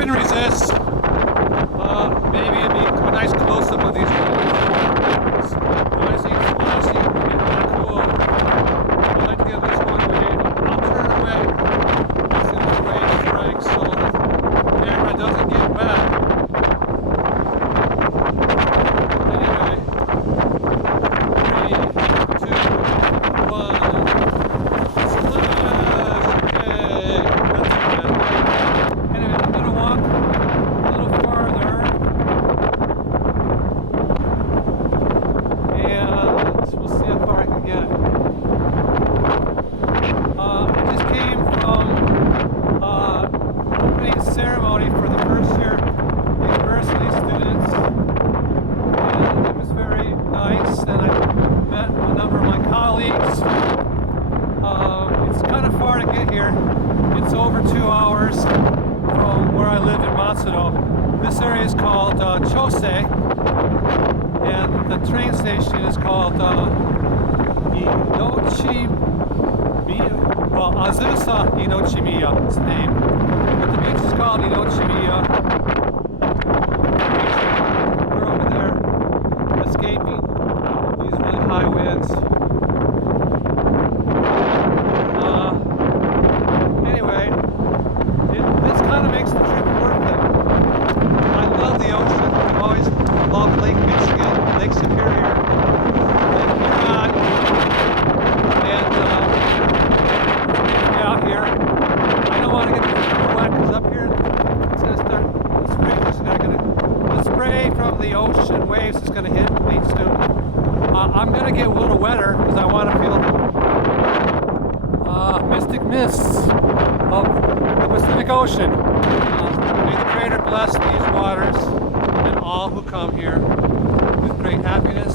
couldn't resist. Maybe it'd be a nice close-up of these guys. Rising, splashing, would be kind of cool. I'd like to get this one wave. I'll turn away as soon as the wave strikes so the camera doesn't get wet. Anyway, 3, 2, 1. Splash! Okay, that's good. Anyway, I'm gonna walk a little farther, and we'll see how far I can get. I just came from opening ceremony for the first year university students, and it was very nice, and I met a number of my colleagues. It's kind of far to get here. It's over 2 hours from where I live in Matsudo. This area is called Chosei, and the train station is called Azusa-Ichinomiya is the name. But the beach is called Ichinomiya. We're over there escaping these really high winds. Anyway, this kind of makes the trip worth it. I love the ocean. I've always loved Lake Michigan, Lake Superior, Lake Huron, and out here. I don't want to get too wet because up here it's going to start, the spray from the ocean waves is going to hit me soon. I'm going to get a little wetter because I want to feel mystic mists of the Pacific Ocean. May the Creator bless these waters and all who come here with great happiness